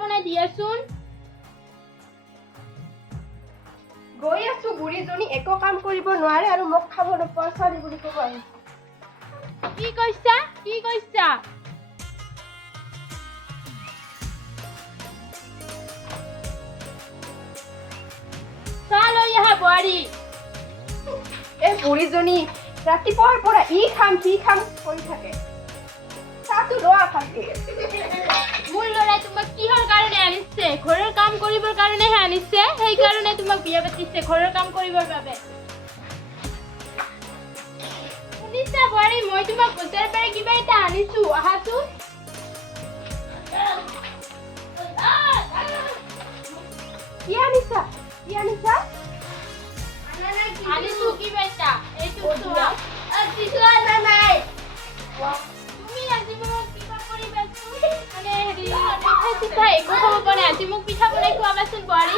বনাই দিয়াচোন গৈ আছো বুঢ়ীজনী একো কাম কৰিব নোৱাৰে আৰু মোক খাব নোপোৱা ছোৱালী বুলি ক'ব আহিছে কি কৈছা চাহ লৈ আহা বোৱাৰী এই বুঢ়ীজনী ৰাতিপুৱাৰ পৰা ই খাম সি খাম কৰি থাকে চাহটো লোৱা ভালকে মোৰ ল'ৰাই তোমাক কিহৰ কাৰণে আনিছে ঘৰৰ কাম কৰিবৰ কাৰণেহে আনিছে সেইকাৰণে তোমাক বিয়া পাতিছে ঘৰৰ কাম কৰিবৰ বাবে শুনিছা বোৱাৰী মই তোমাক বজাৰৰ পৰা কিবা এটা আনিছো আহাচোন কি আনিছা আনিছো কিবা এটা এইটো চোৱা তুমি আজি মোক কিবা কৰিবাচোন মানে হেৰি পিঠা চিঠা একো খাব পৰা নাই আজি মোক পিঠা বনাই খুৱাবাচোন বোৱাৰী